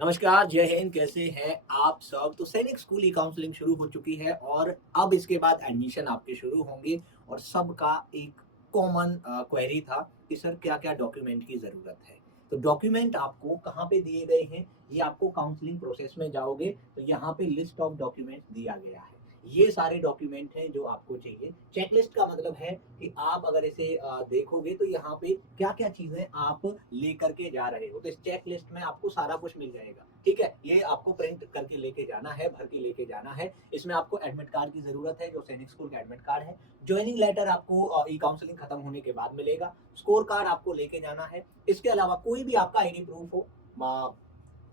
नमस्कार, जय हिंद। कैसे हैं आप सब? तो सैनिक स्कूल ई काउंसलिंग शुरू हो चुकी है और अब इसके बाद एडमिशन आपके शुरू होंगे और सबका एक कॉमन क्वेरी था कि सर क्या-क्या डॉक्यूमेंट की ज़रूरत है? तो डॉक्यूमेंट आपको कहाँ पे दिए गए हैं? ये आपको काउंसलिंग प्रोसेस में जाओगे तो यहाँ पे लिस्ट ऑफ डॉक्यूमेंट दिया गया है। ये सारे डॉक्यूमेंट हैं जो आपको चाहिए। चेकलिस्ट का मतलब है कि आप अगर इसे देखोगे तो यहाँ पे क्या-क्या चीज़ें आप लेकर के जा रहे हो। तो इस चेक लिस्ट में आपको सारा कुछ मिल जाएगा, ठीक है? ये आपको प्रिंट करके लेके जाना है, भर के लेके जाना है। इसमें आपको एडमिट कार्ड की ज़रूरत है, जो सैनिक स्कूल का एडमिट कार्ड है। जॉइनिंग लेटर आपको ई काउंसलिंग खत्म होने के बाद मिलेगा। स्कोर कार्ड आपको लेके जाना है। इसके अलावा कोई भी आपका आईडी प्रूफ हो, मा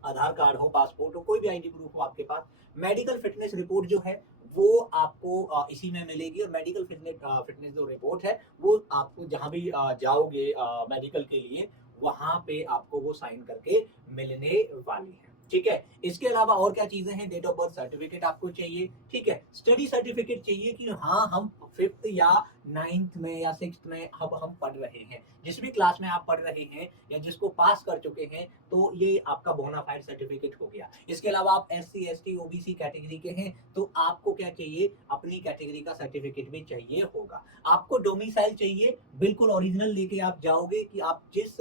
आधार कार्ड हो, पासपोर्ट हो, कोई भी आईडी प्रूफ हो आपके पास। मेडिकल फिटनेस रिपोर्ट जो है, वो आपको इसी में मिलेगी और मेडिकल फिटनेस जो रिपोर्ट है, वो आपको जहाँ भी जाओगे मेडिकल के लिए, वहाँ पे आपको वो साइन करके मिलने वाली है। ठीक है? इसके अलावा और क्या चीज़ें हैं? डेट ऑफ बर्थ सर्टिफिकेट आपको चाहिए, ठीक है? स्टडी सर्टिफिकेट चाहिए कि हाँ, हम 5th या 9th में या 6th में अब हम पढ़ रहे हैं। जिस भी क्लास में आप पढ़ रहे हैं या जिसको पास कर चुके हैं, तो ये आपका बोनाफाइड सर्टिफिकेट हो गया। इसके अलावा आप एससी, एसटी, ओबीसी कैटेगरी के हैं, तो आपको क्या चाहिए? अपनी कैटेगरी का सर्टिफिकेट भी चाहिए होगा। आपको डोमिसाइल चाहिए, बिल्कुल ओरिजिनल लेके आप जाओगे कि आप जिस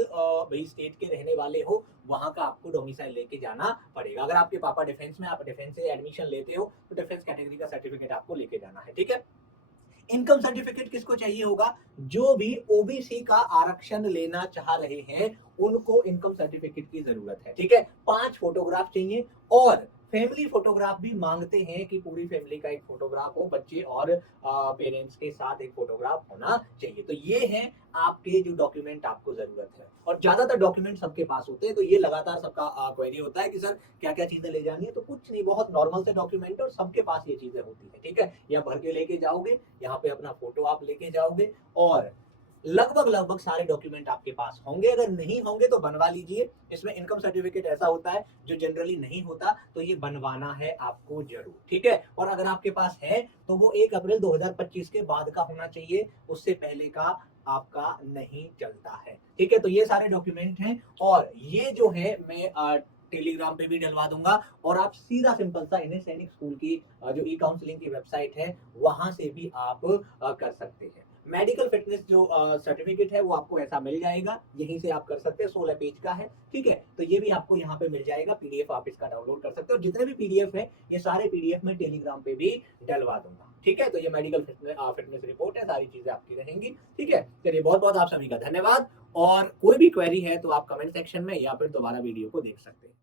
भी स्टेट के रहने वाले हो, वहाँ का आपको डोमिसाइल लेके जाना पड़ेगा। अगर आपके पापा डिफेंस में, आप डिफेंस से एडमिशन लेते हो, तो डिफेंस कैटेगरी का सर्टिफिकेट आपको लेके जाना है, ठीक है? इनकम सर्टिफिकेट किसको चाहिए होगा? जो भी ओबीसी का आरक्षण लेना चाह रहे हैं, उनको इनकम सर्टिफिकेट की जरूरत है, ठीक है? 5 फोटोग्राफ चाहिए और फैमिली फोटोग्राफ भी मांगते हैं कि पूरी फैमिली का एक फोटोग्राफ हो, बच्चे और पेरेंट्स के साथ एक फोटोग्राफ होना चाहिए। तो ये है आपके जो डॉक्यूमेंट आपको जरूरत है और ज्यादातर डॉक्यूमेंट सबके पास होते हैं। तो ये लगातार सबका क्वेरी होता है कि सर क्या-क्या चीजें ले जानी है? तो कुछ नहीं, बहुत नॉर्मल से डॉक्यूमेंट है और सबके पास ये चीजें होती है, ठीक है? या भर के लेके जाओगे, यहाँ पे अपना फोटो आप लेके जाओगे और लगभग सारे डॉक्यूमेंट आपके पास होंगे। अगर नहीं होंगे तो बनवा लीजिए। इसमें इनकम सर्टिफिकेट ऐसा होता है जो जनरली नहीं होता, तो ये बनवाना है आपको जरूर, ठीक है? और अगर आपके पास है तो वो 1 अप्रैल 2025 के बाद का होना चाहिए, उससे पहले का आपका नहीं चलता है, ठीक है? तो ये सारे डॉक्यूमेंट हैं और ये जो है मैं टेलीग्राम पे भी डलवा दूंगा और आप सीधा सिंपल सा इन्हें सैनिक स्कूल की जो ई काउंसलिंग की वेबसाइट है, वहां से भी आप कर सकते हैं। मेडिकल फिटनेस जो सर्टिफिकेट है वो आपको ऐसा मिल जाएगा, यहीं से आप कर सकते हैं। 16 पेज का है, ठीक है? तो ये भी आपको यहाँ पे मिल जाएगा, पीडीएफ आप इसका डाउनलोड कर सकते हो। जितने भी पीडीएफ है, ये सारे पीडीएफ में टेलीग्राम पे भी डलवा दूंगा, ठीक है? तो ये मेडिकल फिटनेस रिपोर्ट है, सारी चीजें आपकी रहेंगी, ठीक है? चलिए, बहुत बहुत आप सभी का धन्यवाद और कोई भी क्वेरी है तो आप कमेंट सेक्शन में या फिर दोबारा वीडियो को देख सकते हैं।